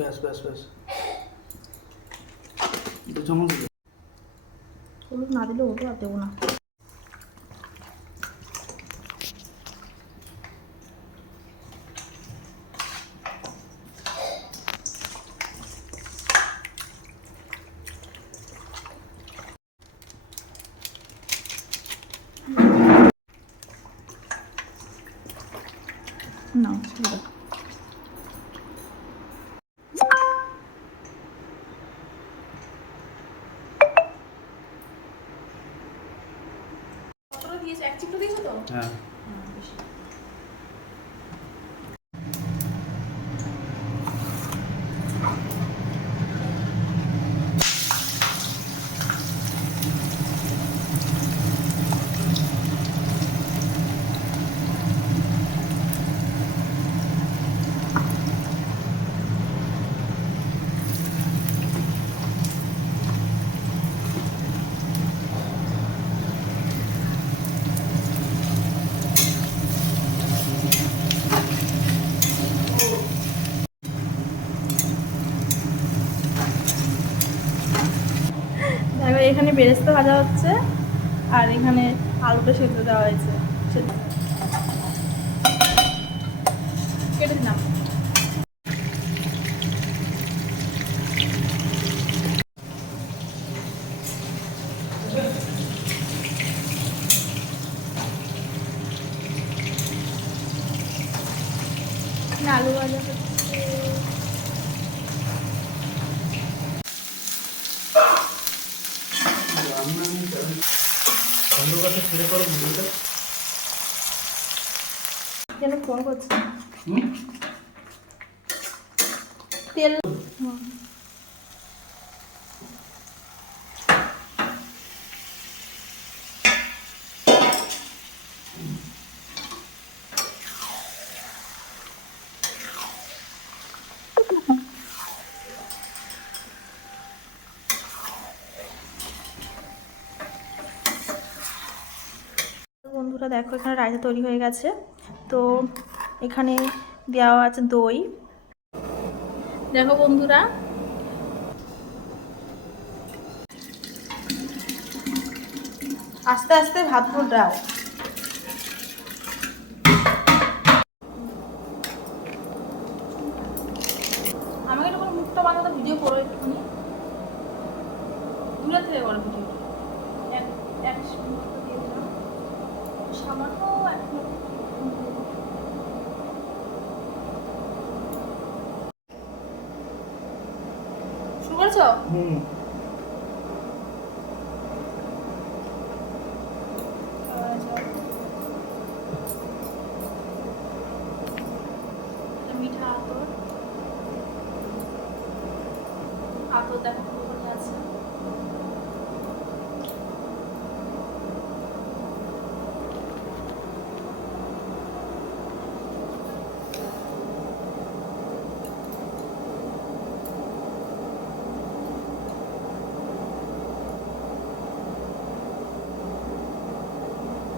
ব্যাস ব্যাস ব্যাস, 2 চামচ দিলে। হলুদ না দিলে ওটা আর দেবো না। না কতটা দিয়েছো? 1 চিমটা দিয়েছো তো? হ্যাঁ। বেশি। দেখো এখানে বেরেস্তা ভাজা হচ্ছে আর এখানে আলুটা সেদ্ধ দেওয়া হয়েছে। কেটে দিলাম। আলু ভাজা হচ্ছে। কেন ফোন করছে? তেল বন্ধুরা দেখো এখানে রায়তা তৈরি হয়ে গেছে। তো এখানে দেওয়া আছে দই। দেখো বন্ধুরা আস্তে আস্তে ভাত দাও। আমাকে একটু মুখটা বানাতে ভিডিও করো একটুখানি, দূরে থেকে করো ভিডিও। এক দিয়ে দিলাম সামান্য শুরু করছো? মিঠা আতর দেখো কোথায় আছে।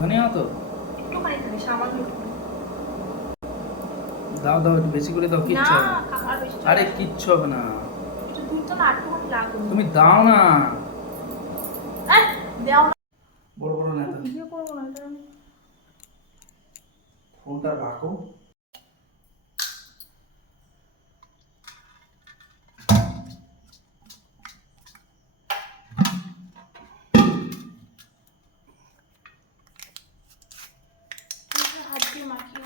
ধনিয়া তো একটুখানি থাকে সামান্য। দাও দাও, একটু বেশি করে দাও। কিচ্ছু হবে না। আরে কিচ্ছু হবে না, তুমি দাও না। বড় বড় নেতা ভিডিও করবো না এটা। ফোনটা রাখো। হাত দিয়ে মাখিয়ে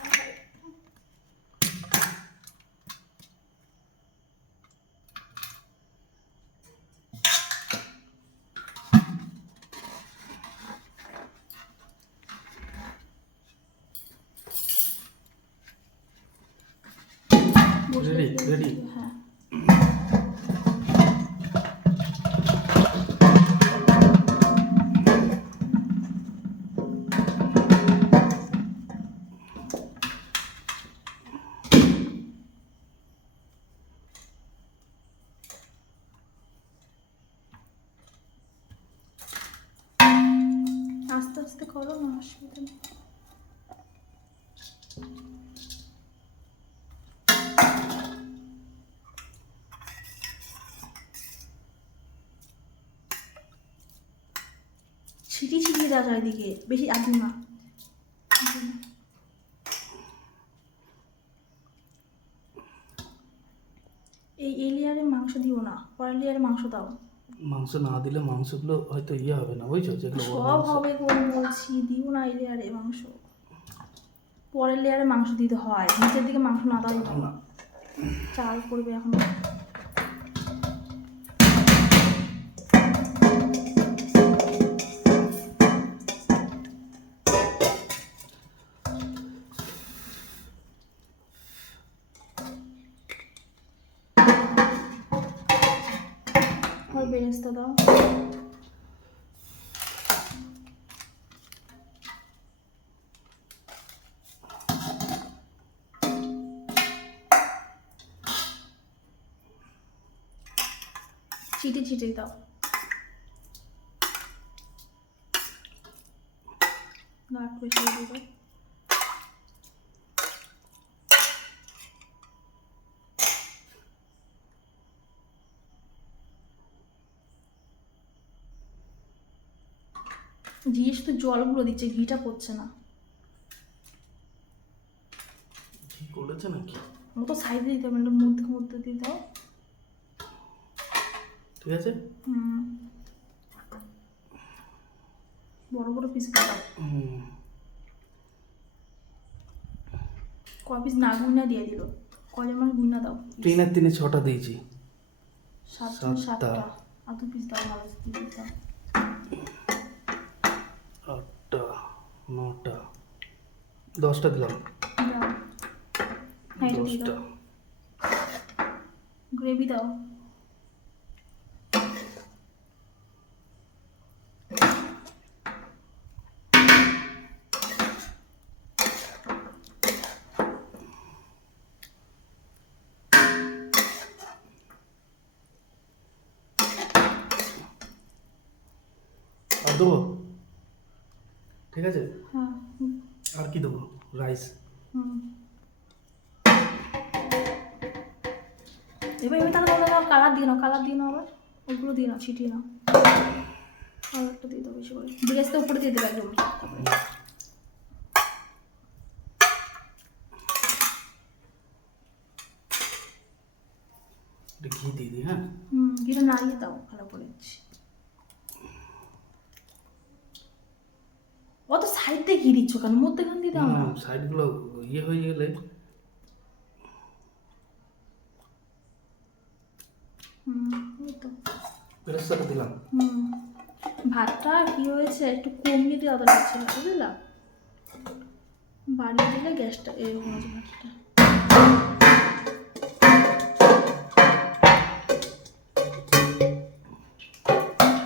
রেডি রেডি। হ্যাঁ আস্তে আস্তে করো না, অসুবিধা নেই। দেওয়া চারিদিকে, বেশি আর দিন না। এই লেয়ারে মাংস দিও না, পরের লেয়ারে মাংস দাও। মাংস না দিলে মাংসগুলো হয়তো ইয়ে হবে না, বুঝছো? যেগুলো সব হবে করে বলছি, দিও না এই লেয়ারে মাংস, পরের লেয়ারে মাংস দিতে হয়, নিচের দিকে মাংস না দেওয়াই ভালো। চাল করবে এখন। বেরেস্তা দাও। চিটে চিটে দাও। গাঢ় বেশি দিয়ে দাও। ঘি শুধু জলগুলো দিচ্ছে, ঘিটা পড়ছে না। ঘি করেছে নাকি? ও তো সাইডে দিতে হবে, মধ্যে মধ্যে দিয়ে দাও। ঠিক আছে। বড় বড় পিস কাটাও। ক পিস না গুইনা দিয়ে দিল, কজন মানে গুইনা দাও। 3 আর 3 6টা দিয়েছি। 7টা আর 2 পিস দাও, ভালো দিয়ে দাও। 8টা 9টা 10টা দিলাম। হ্যাঁ, 10টা। গ্রেভি দাও। আর দেবো? ঠিক আছে। হ্যাঁ। আর কি দেবো? রাইস। এবার তাহলে দাও, কালার দিয়ে নাও, কালার দিয়ে নাও, আবার ওগুলো দিয়ে নাও, ছিটিয়ে নাও। কালারটা দিয়ে দাও বেশি করে, বেরেস্তা উপরে দিয়ে দেবে একদম। ঘি দিয়ে দিই। হ্যাঁ, ঘিটা নাড়িয়ে দাও ভালো করে। অত সাইড দিয়ে ঘি দিচ্ছ কেন? মধ্যেখান দিয়ে দাও না। সাইডগুলো ইয়ে হয়ে গেলে। বেরেস্তাটা দিলাম। ভাতটা কি হয়েছে, একটু কমিয়ে দেওয়া দরকার ছিল, বুঝলা? বাড়িয়ে দিলে গ্যাসটা এরকম হয়েছে ভাতটা।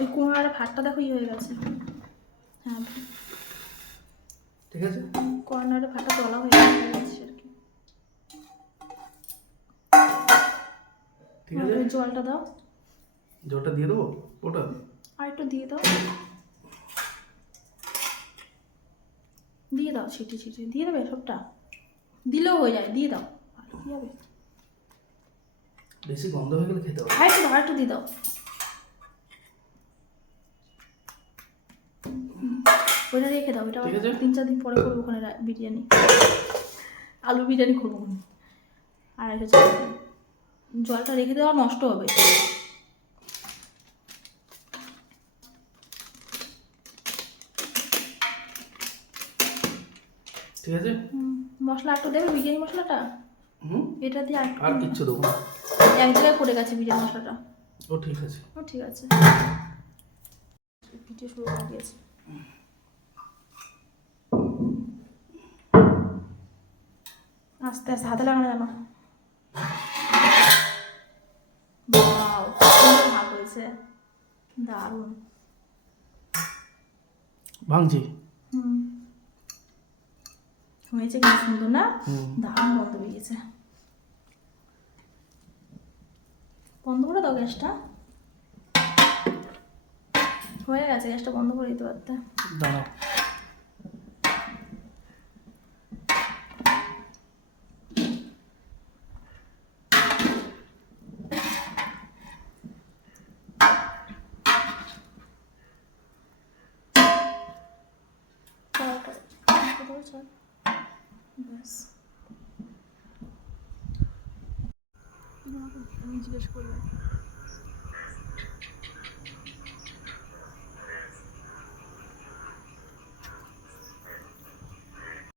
ওই কোনার ভাতটা দেখো ইয়ে হয়ে গেছে। হ্যাঁ, ঠিক আছে। কর্নারে ভাতটা তলা হয়ে গেছে আর কি। ঠিক আছে। জলটা দাও। জলটা দিয়ে দেবো ওটা? আর একটু দিয়ে দাও, দিয়ে দাও, ছিটিয়ে ছিটিয়ে দিয়ে দেবে সবটা, দিলেও হয়ে যায়, দিয়ে দাও। কি হবে, বেশি গন্ধ হয়ে গেলে খেতে হবে। একটু দিয়ে দাও। ওইটা রেখে দাও, এটা 3-4 দিন পরে করবো ওখানে বিরিয়ানি, আলু বিরিয়ানি করবো। আর একটা জলটা রেখে দেওয়া নষ্ট হবে। ঠিক আছে। মশলা একটু দেবে, বিরিয়ানি মশলাটা। এটা দিয়ে আর কিচ্ছু দেবো না, এক জায়গায় পড়ে গেছে বিরিয়ানি মশলাটা। ও ঠিক আছে। ঠিক আছে। ভিডিও শুরু করে দিয়েছে। আস্তে আস্তে হাতে লাগানো জানো। ভাগ হয়েছে, দারুণ। ভাঙছি। হয়েছে কি সুন্দর না, দারুণ গন্ধ বেরিয়েছে। বন্ধ করে দাও গ্যাসটা, হয়ে গেছে, গ্যাসটা বন্ধ করে দিতে পারতে। দাঁড়াও। দেবো চল ব্যাস। তুমি আমাকে জিজ্ঞেস করবে